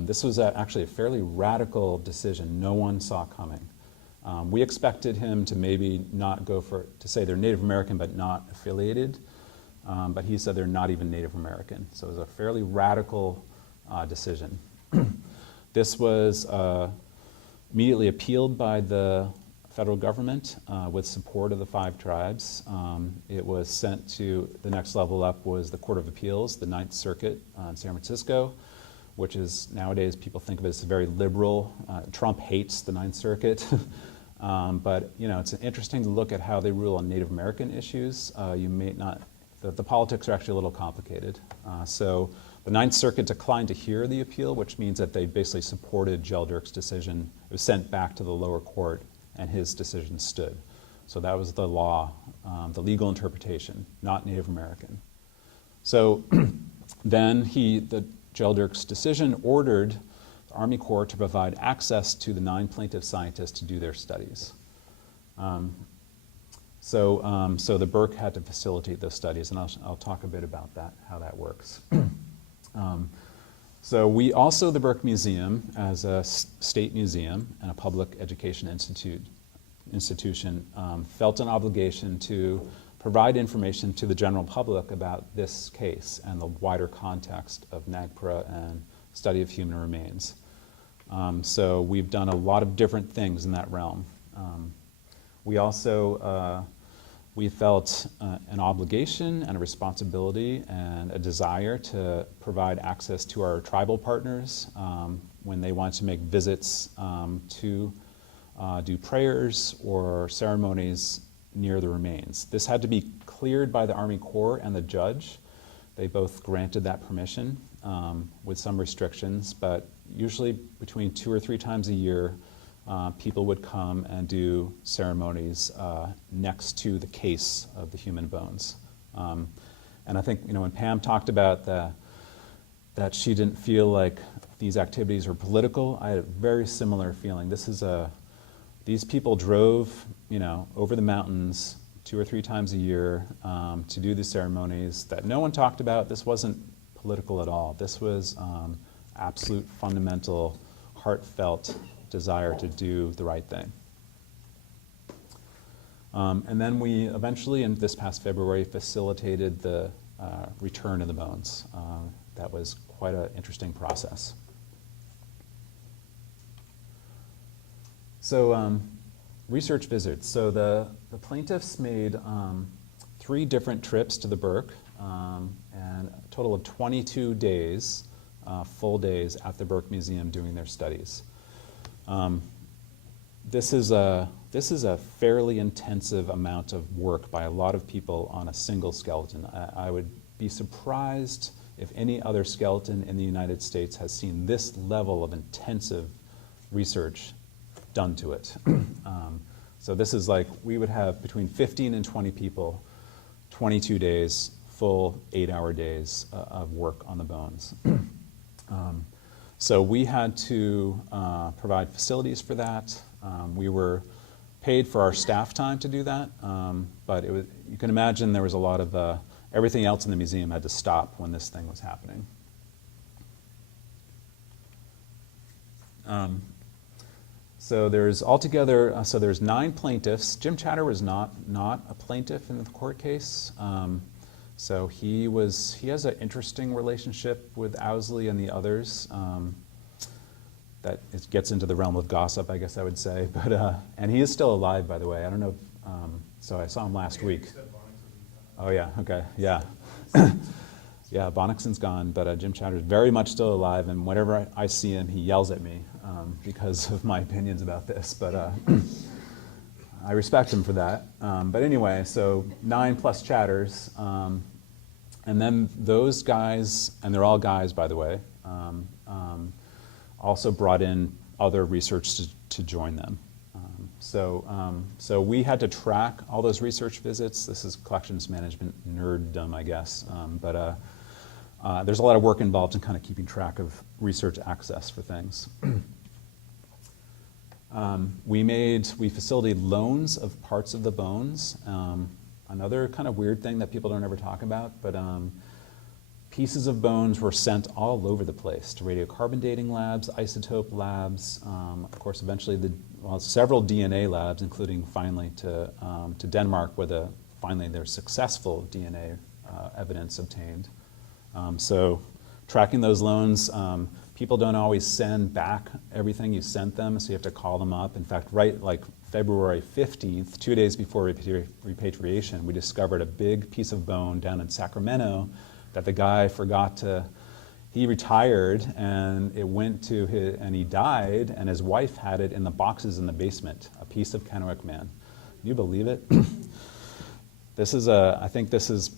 This was actually a fairly radical decision no one saw coming. We expected him to maybe not go to say they're Native American but not affiliated, but he said they're not even Native American. So it was a fairly radical decision. This was immediately appealed by the federal government with support of the 5 tribes. It was sent to, the next level up was the Court of Appeals, the Ninth Circuit in San Francisco, which is nowadays people think of it as very liberal. Trump hates the Ninth Circuit. But it's interesting to look at how they rule on Native American issues. You may not, the politics are actually a little complicated. So the Ninth Circuit declined to hear the appeal, which means that they basically supported Geldricks' decision. It was sent back to the lower court, and his decision stood. So that was the law, the legal interpretation, not Native American. So then the Geldricks' decision ordered the Army Corps to provide access to the 9 plaintiff scientists to do their studies. So the Burke had to facilitate those studies, and I'll talk a bit about that, how that works. So we also, the Burke Museum, as a state museum and a public education institution, felt an obligation to provide information to the general public about this case and the wider context of NAGPRA and study of human remains. So we've done a lot of different things in that realm. We also we felt an obligation and a responsibility and a desire to provide access to our tribal partners when they wanted to make visits to do prayers or ceremonies near the remains. This had to be cleared by the Army Corps and the judge. They both granted that permission with some restrictions, but usually between 2 or 3 times a year, people would come and do ceremonies next to the case of the human bones. And I think, when Pam talked about that she didn't feel like these activities were political, I had a very similar feeling. These people drove, over the mountains 2 or 3 times a year to do the ceremonies that no one talked about. This wasn't political at all. This was absolute, fundamental, heartfelt desire to do the right thing. And then we eventually, in this past February, facilitated the return of the bones. That was quite an interesting process. So research visits. So the plaintiffs made 3 different trips to the Burke, and a total of 22 days, full days at the Burke Museum doing their studies. This is a fairly intensive amount of work by a lot of people on a single skeleton. I would be surprised if any other skeleton in the United States has seen this level of intensive research done to it. So this is like, we would have between 15 and 20 people, 22 days, full 8-hour days of work on the bones. So we had to provide facilities for that. We were paid for our staff time to do that, but you can imagine there was a lot of, everything else in the museum had to stop when this thing was happening. So there's altogether, there's 9 plaintiffs. Jim Chatter was not a plaintiff in the court case. So he has an interesting relationship with Owsley and the others. That it gets into the realm of gossip, I guess I would say. But and he is still alive, by the way. I don't know. So I saw him last week. Oh yeah. Okay. Yeah. Yeah. Bonnickson's gone, but Jim Chatter is very much still alive. And whenever I see him, he yells at me because of my opinions about this. But I respect him for that. But anyway, so 9 plus Chatters. And then those guys, and they're all guys, by the way, also brought in other research to join them. So we had to track all those research visits. This is collections management nerddom, I guess. But there's a lot of work involved in kind of keeping track of research access for things. We facilitated loans of parts of the bones. Another kind of weird thing that people don't ever talk about, but pieces of bones were sent all over the place to radiocarbon dating labs, isotope labs, of course eventually several DNA labs, including finally to Denmark, where finally there's successful DNA evidence obtained. So tracking those loans, people don't always send back everything you sent them, so you have to call them up. In fact, right like February 15th, 2 days before repatriation, we discovered a big piece of bone down in Sacramento that the guy he retired, and it went to and he died, and his wife had it in the boxes in the basement, a piece of Kennewick Man. Can you believe it? I think this is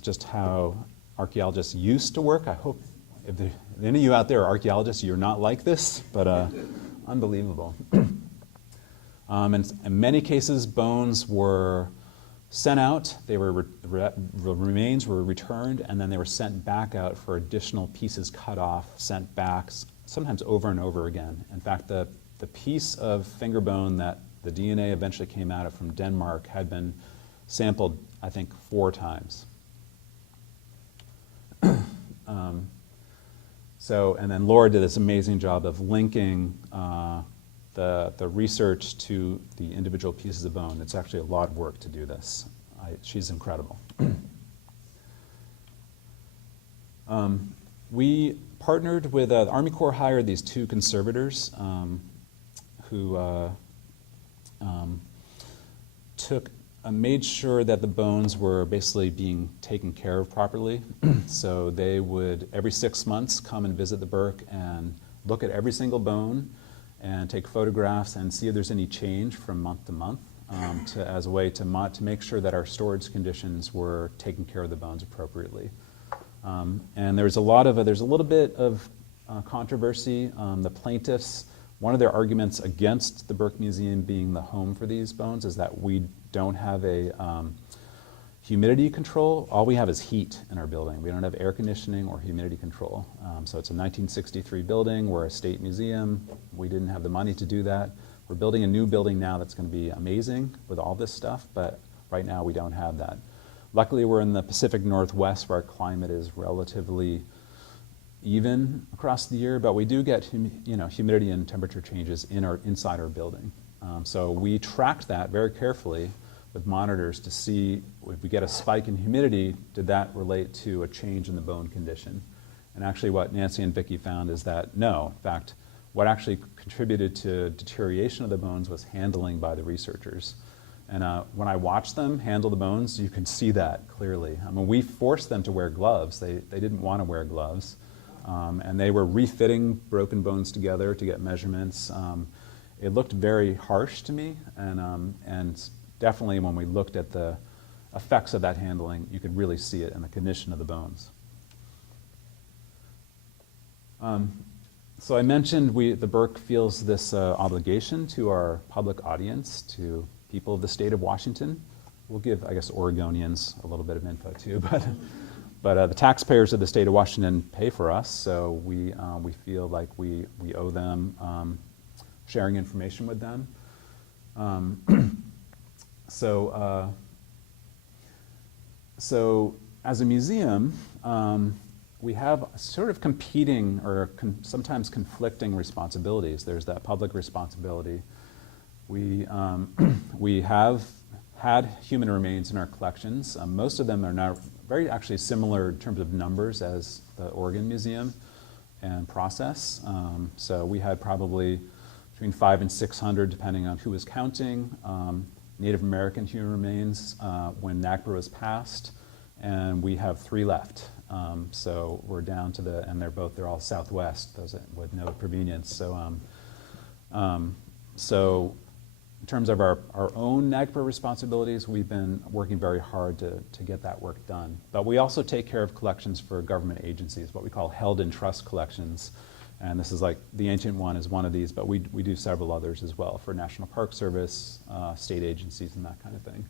just how archaeologists used to work. I hope if any of you out there are archaeologists, you're not like this, but unbelievable. And in many cases, bones were sent out, the remains were returned, and then they were sent back out for additional pieces cut off, sent back, sometimes over and over again. In fact, the piece of finger bone that the DNA eventually came out of from Denmark had been sampled, I think, 4 times. And then Laura did this amazing job of linking the research to the individual pieces of bone. It's actually a lot of work to do this. She's incredible. We partnered with, the Army Corps hired these 2 conservators who took made sure that the bones were basically being taken care of properly. So they would, every 6 months, come and visit the Burke and look at every single bone and take photographs and see if there's any change from month to month, as a way to make sure that our storage conditions were taking care of the bones appropriately. And there's a little bit of controversy. The plaintiffs, one of their arguments against the Burke Museum being the home for these bones is that we don't have a humidity control. All we have is heat in our building. We don't have air conditioning or humidity control. So it's a 1963 building. We're a state museum. We didn't have the money to do that. We're building a new building now that's going to be amazing with all this stuff, but right now we don't have that. Luckily, we're in the Pacific Northwest where our climate is relatively even across the year, but we do get humidity and temperature changes inside our building. So we tracked that very carefully with monitors to see if we get a spike in humidity, did that relate to a change in the bone condition? And actually what Nancy and Vicki found is that no. In fact, what actually contributed to deterioration of the bones was handling by the researchers. And when I watched them handle the bones, you can see that clearly. I mean, we forced them to wear gloves. They didn't want to wear gloves. And they were refitting broken bones together to get measurements. It looked very harsh to me, and definitely when we looked at the effects of that handling, you could really see it in the condition of the bones. So I mentioned the Burke feels this obligation to our public audience, to people of the state of Washington. We'll give, I guess, Oregonians a little bit of info too, but the taxpayers of the state of Washington pay for us, so we feel like we owe them sharing information with them. So as a museum, we have sort of competing or sometimes conflicting responsibilities. There's that public responsibility. We have had human remains in our collections. Most of them are now very actually similar in terms of numbers as the Oregon Museum and process. So we had probably between 500 and 600, depending on who was counting, Native American human remains when NAGPRA was passed, and we have 3 left. So we're down to and they're all Southwest, those with no provenience. So in terms of our own NAGPRA responsibilities, we've been working very hard to get that work done. But we also take care of collections for government agencies, what we call held in trust collections. And this is like, the ancient one is one of these, but we do several others as well for National Park Service, state agencies, and that kind of thing.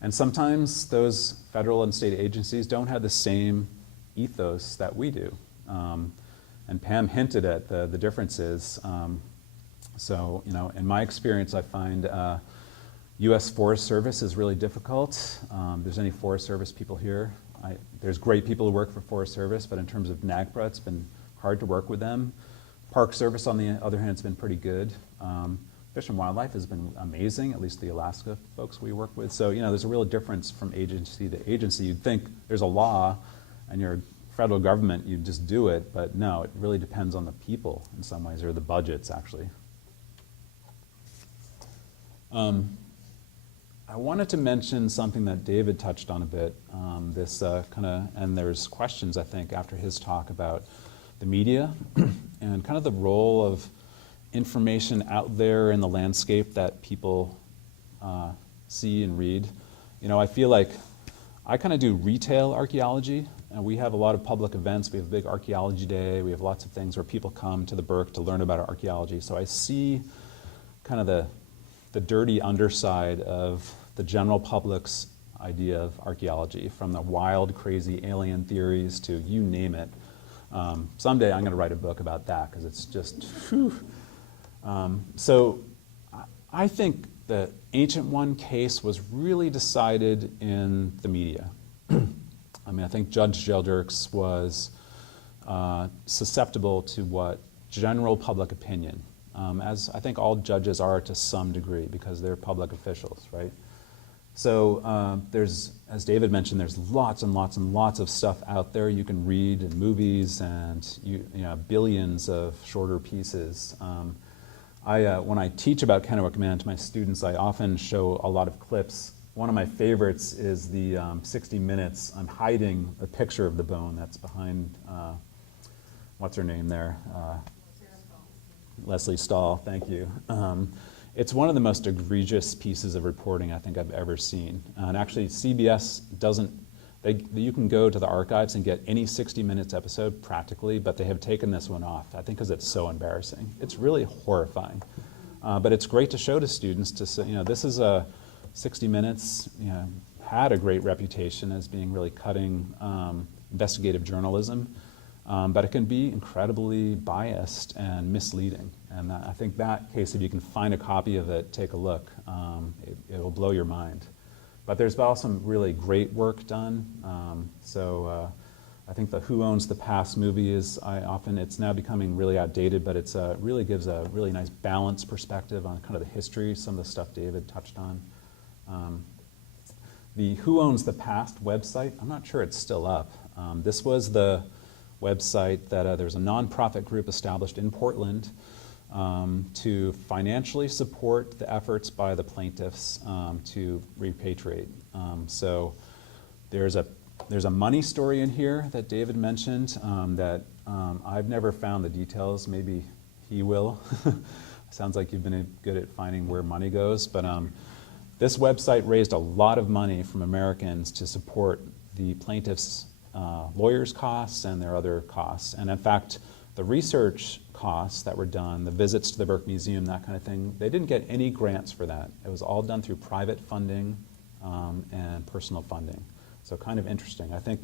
And sometimes those federal and state agencies don't have the same ethos that we do. And Pam hinted at the differences. So, in my experience, I find U.S. Forest Service is really difficult. If there's any Forest Service people here, there's great people who work for Forest Service, but in terms of NAGPRA, it's been hard to work with them. Park Service, on the other hand, has been pretty good. Fish and Wildlife has been amazing, at least the Alaska folks we work with. So, there's a real difference from agency to agency. You'd think there's a law and you're federal government, you just do it, but no, it really depends on the people in some ways, or the budgets, actually. I wanted to mention something that David touched on a bit, and there's questions, I think, after his talk about the media and kind of the role of information out there in the landscape that people see and read. I feel like I kind of do retail archaeology, and we have a lot of public events. We have a big archaeology day. We have lots of things where people come to the Burke to learn about archaeology. So I see kind of the dirty underside of the general public's idea of archaeology, from the wild, crazy alien theories to you name it. Someday I'm going to write a book about that because it's just, whew. So I think the Ancient One case was really decided in the media. I think Judge Geldrix was susceptible to what general public opinion, as I think all judges are to some degree because they're public officials, right? So there's, as David mentioned, there's lots and lots and lots of stuff out there you can read in movies and billions of shorter pieces. When I teach about Kennewick Man to my students, I often show a lot of clips one of my favorites is the 60 Minutes. I'm hiding a picture of the bone that's behind, what's her name there? Leslie Stahl, thank you. It's one of the most egregious pieces of reporting I think I've ever seen. And actually, CBS doesn't, you can go to the archives and get any 60 Minutes episode practically, but they have taken this one off, I think because it's so embarrassing. It's really horrifying. But it's great to show to students to say, this is a 60 Minutes, had a great reputation as being really cutting investigative journalism. But it can be incredibly biased and misleading. And I think that case, if you can find a copy of it, take a look. It will blow your mind. But there's also some really great work done. I think the Who Owns the Past movie it's now becoming really outdated, but it's really gives a really nice balanced perspective on kind of the history, some of the stuff David touched on. The Who Owns the Past website, I'm not sure it's still up. This was the website that there's a nonprofit group established in Portland to financially support the efforts by the plaintiffs to repatriate. So there's a money story in here that David mentioned that I've never found the details. Maybe he will. Sounds like you've been good at finding where money goes. But this website raised a lot of money from Americans to support the plaintiffs' lawyers' costs and their other costs. And in fact, the research costs that were done, the visits to the Burke Museum, that kind of thing, they didn't get any grants for that. It was all done through private funding and personal funding. So kind of interesting. I think,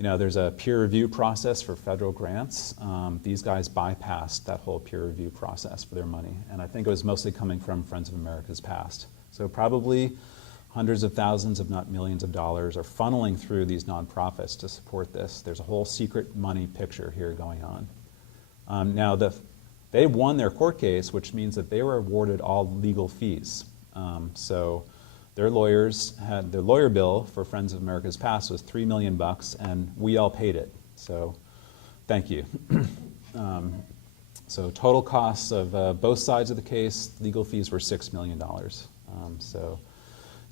there's a peer review process for federal grants. These guys bypassed that whole peer review process for their money. And I think it was mostly coming from Friends of America's Past. So probably hundreds of thousands, if not millions of dollars are funneling through these nonprofits to support this. There's a whole secret money picture here going on. Now, they won their court case, which means that they were awarded all legal fees. So their lawyers had, the lawyer bill for Friends of America's Past was $3 million, and we all paid it. So thank you. So total costs of both sides of the case, legal fees were $6 million. So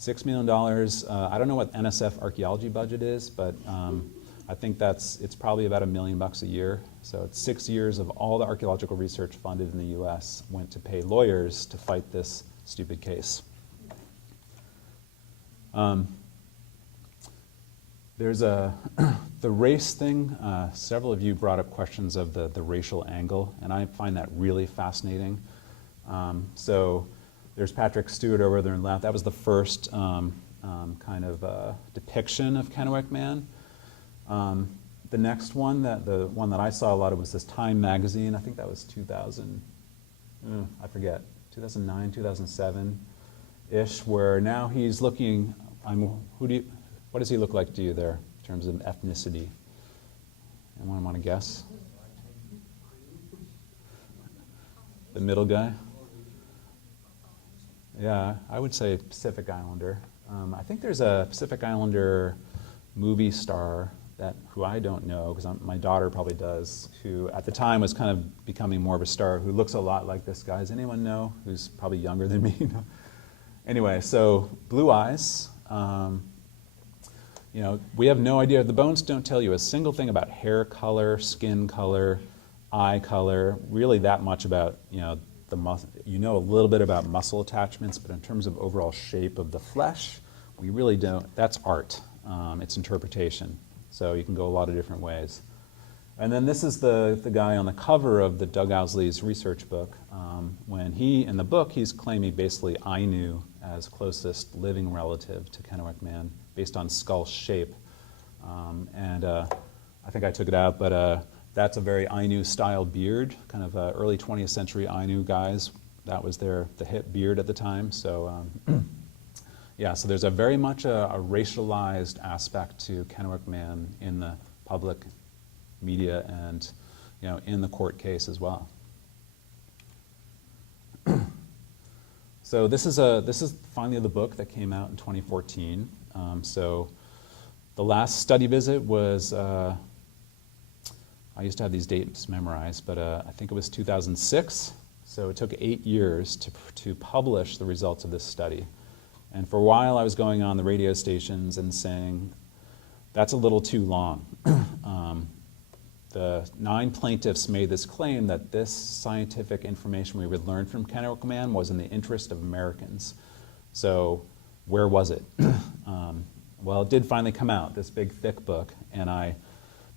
$6 million, I don't know what NSF archaeology budget is, but I think it's probably about $1 million a year. So it's 6 years of all the archaeological research funded in the US went to pay lawyers to fight this stupid case. There's the race thing. Several of you brought up questions of the racial angle, and I find that really fascinating. So there's Patrick Stewart over there on the left. That was the first kind of depiction of Kennewick Man. The next one, the one that I saw a lot of was this Time magazine. I think that was 2000, I forget, 2009, 2007-ish, where now he's looking, what does he look like to you there in terms of ethnicity? Anyone want to guess? The middle guy? Yeah, I would say Pacific Islander. I think there's a Pacific Islander movie star who I don't know, because my daughter probably does, who at the time was kind of becoming more of a star, who looks a lot like this guy. Does anyone know? Who's probably younger than me? Anyway, so blue eyes. We have no idea. The bones don't tell you a single thing about hair color, skin color, eye color, really that much about, the muscle. You know a little bit about muscle attachments, but in terms of overall shape of the flesh, we really don't. That's art. It's interpretation. So you can go a lot of different ways. And then this is the guy on the cover of the Doug Owsley's research book. When in the book, he's claiming basically Ainu as closest living relative to Kennewick Man based on skull shape. I think I took it out, but that's a very Ainu-style beard, kind of early 20th century Ainu guys. That was the hip beard at the time. So yeah, so there's a very much a racialized aspect to Kennewick Man in the public media and in the court case as well. So this is finally the book that came out in 2014. So the last study visit was I used to have these dates memorized, but I think it was 2006. So it took 8 years to publish the results of this study. And for a while I was going on the radio stations and saying, that's a little too long. The 9 plaintiffs made this claim that this scientific information we would learn from Kennewick Man was in the interest of Americans. So where was it? Well, it did finally come out, this big thick book, and I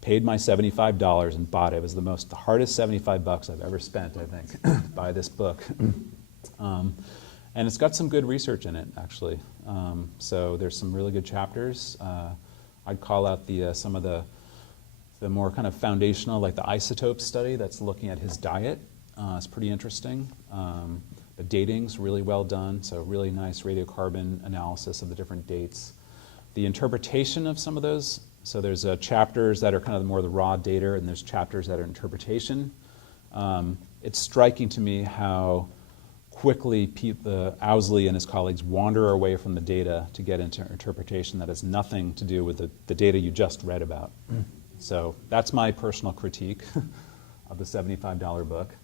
paid my $75 and bought it. It was the hardest $75 I've ever spent, I think, to buy this book. And it's got some good research in it, actually. So there's some really good chapters. I'd call out some of the more kind of foundational, like the isotope study that's looking at his diet. It's pretty interesting. The dating's really well done, so really nice radiocarbon analysis of the different dates. The interpretation of some of those, so there's chapters that are kind of more the raw data, and there's chapters that are interpretation. It's striking to me how quickly Owsley and his colleagues wander away from the data to get into interpretation that has nothing to do with the data you just read about. So that's my personal critique of the $75 book,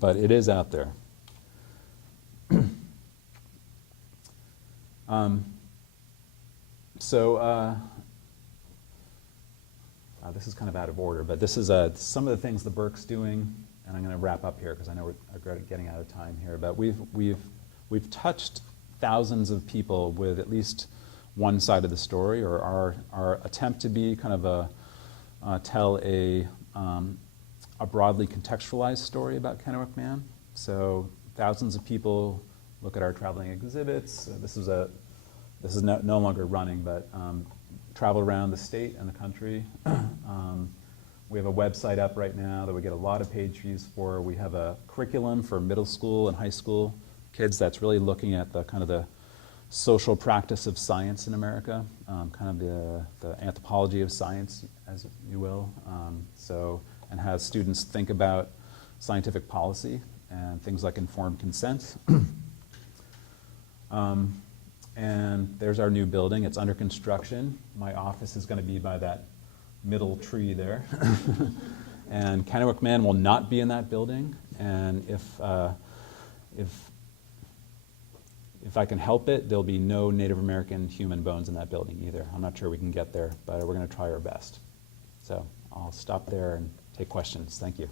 but it is out there. This is kind of out of order, but this is some of the things the Burke's doing, and I'm going to wrap up here because I know we're getting out of time here. But we've touched thousands of people with at least one side of the story, or our attempt to be kind of tell a broadly contextualized story about Kennewick Man. So thousands of people look at our traveling exhibits. This is no longer running, but travel around the state and the country. We have a website up right now that we get a lot of page views for. We have a curriculum for middle school and high school kids that's really looking at the kind of the social practice of science in America, kind of the anthropology of science, as you will. And has students think about scientific policy and things like informed consent. And there's our new building. It's under construction. My office is going to be by that middle tree there. And Kennewick Man will not be in that building. And if I can help it, there'll be no Native American human bones in that building either. I'm not sure we can get there, but we're going to try our best. So I'll stop there and take questions. Thank you.